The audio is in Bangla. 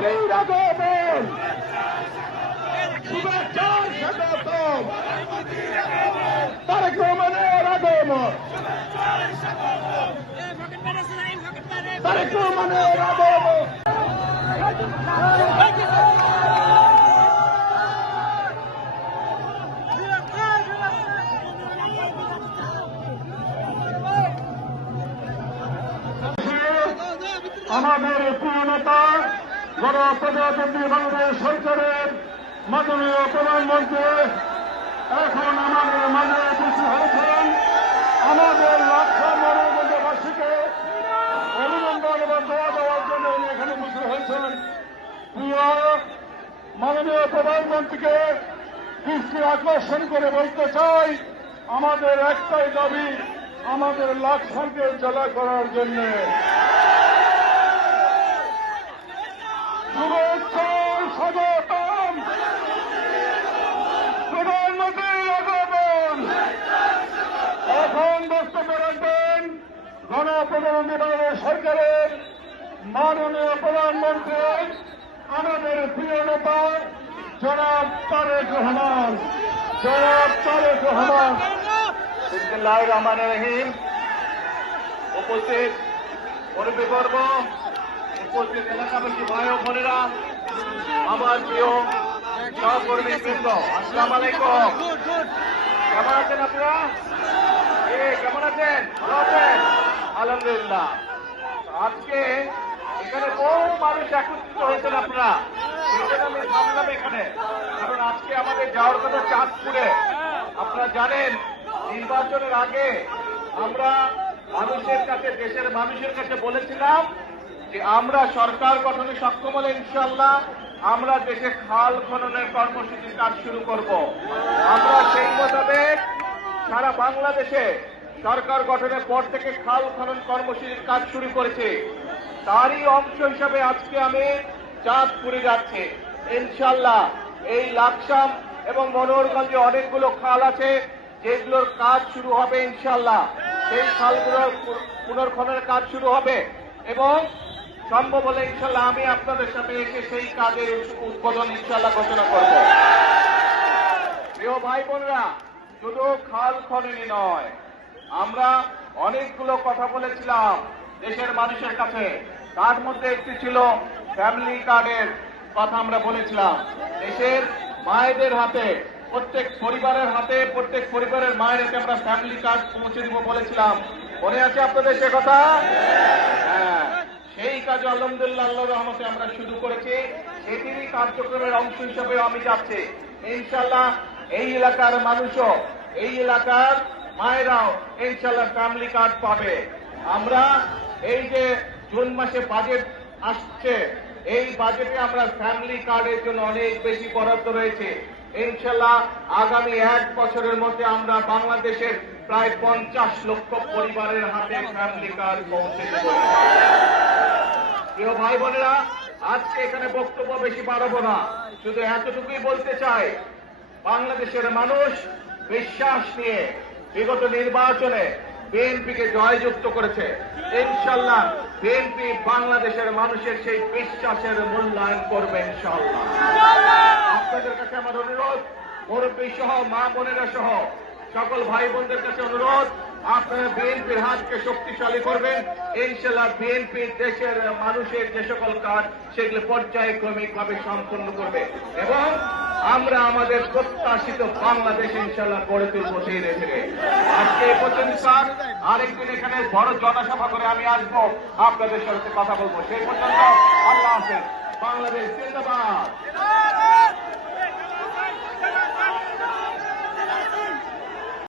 বীর আগমন, শুভেচ্ছার স্বাগতম, তারেক রহমানের আগমন, তারেক রহমানের আগমন। আমাদের প্রিয় নেতা গণপ্রজাতন্ত্রী বাংলাদেশ সরকারের মাননীয় প্রধানমন্ত্রী এখন আমাদের মাঝে উপস্থিত হয়েছেন। আমাদের লক্ষ মনোবন্ধবাসীকে অভিনন্দন এবং দোয়া দেওয়ার জন্য উনি এখানে উপস্থিত হয়েছেন। প্রিয় মাননীয় প্রধানমন্ত্রীকে দৃষ্টি আকর্ষণ করে বলতে চাই, আমাদের একটাই দাবি, আমাদের লাকসামকে জেলা করার জন্য। শুভেচ্ছা স্বাগতম, প্রধানমন্ত্রীর আগমন। এখন বক্তব্য রাখবেন গণপ্রজাতন্ত্রী বাংলাদেশ সরকারের মাননীয় প্রধানমন্ত্রী, আমাদের প্রিয় নেতা জনাব তারেক রহমান। জনাব তারেক রহমান। বিসমিল্লাহির রহমানির রহিম। উপস্থিত মুরব্বীবর্গ, উপস্থিত এলাকাবাসী ভাই ও বোনেরা, আমার প্রিয় সহকর্মী বৃন্দ, আসসালামু আলাইকুম। কেমন আছেন আপনারা? কেমন আছেন? ভালো আছেন? আলহামদুলিল্লাহ। আজকে এখানে বহু মানুষ একত্রিত হয়েছেন আপনারা, আমি ভাবলাম এখানে, কারণ আজকে আমাদের যাওয়ার কথা চাঁদপুরে। আপনারা জানেন নির্বাচনের আগে আমরা মানুষের কাছে, দেশের মানুষের কাছে বলেছিলাম যে আমরা সরকার গঠনে সক্ষম হলে ইনশাআল্লাহ আমরা দেশে খাল খননের কর্মসূচির কাজ শুরু করব। আমরা সেই মোতাবেক সারা বাংলাদেশে সরকার গঠনের পর থেকে খাল খনন কর্মসূচির কাজ শুরু করেছি। তারই অংশ হিসাবে আজকে আমি চাঁদপুরে যাচ্ছি। ইনশাআল্লাহ এই লাকসাম এবং মনোহরগঞ্জে অনেকগুলো খাল আছে যেগুলোর কাজ শুরু হবে ইনশাআল্লাহ। সেই খালগুলোর পুনর্খননের কাজ শুরু হবে এবং সম্ভব হলে ইনশাআল্লাহ আমি আপনাদের সাথে এসে সেই কাজের উদ্বোধন ইনশাআল্লাহ ঘোষণা করব। প্রিয় ভাই বোনরা, শুধু খাল খননই নয়, আমরা অনেকগুলো কথা বলেছিলাম দেশের মানুষের কাছে। তার মধ্যে একটি ছিল ফ্যামিলি কার্ডের কথা আমরা বলেছিলাম। দেশের মায়েদের হাতে, প্রত্যেক পরিবারের হাতে, প্রত্যেক পরিবারের মায়ের হাতে আমরা ফ্যামিলি কার্ড পৌঁছে দিব বলেছিলাম। মনে আছে আপনাদের সে কথা? হ্যাঁ, সেই কাজ আলহামদুলিল্লাহ আল্লাহর রহমতে আমরা শুরু করেছি। সেটিরই কার্যক্রমের অংশ হিসেবে আমি যাচ্ছি। ইনশাআল্লাহ এই এলাকার মানুষও, এই এলাকার মায়েরাও ইনশাআল্লাহ ফ্যামিলি কার্ড পাবে। আমরা এই যে জুন মাসে বাজেট আসছে, এই বাজেটে আমরা ফ্যামিলি কার্ডের জন্য অনেক বেশি বরাদ্দ রয়েছে। ইনশাআল্লাহ আগামী 1 বছরের মধ্যে আমরা বাংলাদেশের প্রায় 50 লক্ষ পরিবারের হাতে ফ্যামিলি কার্ড পৌঁছে দেব। প্রিয় ভাই বোনেরা, আজকে এখানে বক্তব্য বেশি বাড়াবো না, শুধু এতটুকুই বলতে চাই, বাংলাদেশের মানুষ বিশ্বাস নিয়ে বিগত নির্বাচনে বিএনপিকে জয়যুক্ত করেছে। ইনশাআল্লাহ বিএনপি বাংলাদেশের মানুষের সেই বিশ্বাসের মূল্যায়ন করবে ইনশাআল্লাহ। আপনাদের কাছে আমার অনুরোধ, মুরব্বী সহ, মা বোনেরা সহ সকল ভাই বোনদের কাছে অনুরোধ, আপনারা বিএনপির হাতকে শক্তিশালী করবেন। ইনশাআল্লাহ বিএনপি দেশের মানুষের যে সকল কাজ সেগুলো পর্যায়ক্রমিকভাবে সম্পন্ন করবে এবং আমরা আমাদের প্রত্যাশিত বাংলাদেশ ইনশাআল্লাহ গড়ে তুলব ধীরে ধীরে। আজকে এই পর্যন্ত স্যার, আরেকদিন এখানে বড় জনসভা করে আমি আসবো, আপনাদের সাথে কথা বলবো। সেই পর্যন্ত আল্লাহ হাফেজ। বাংলাদেশ জিন্দাবাদ।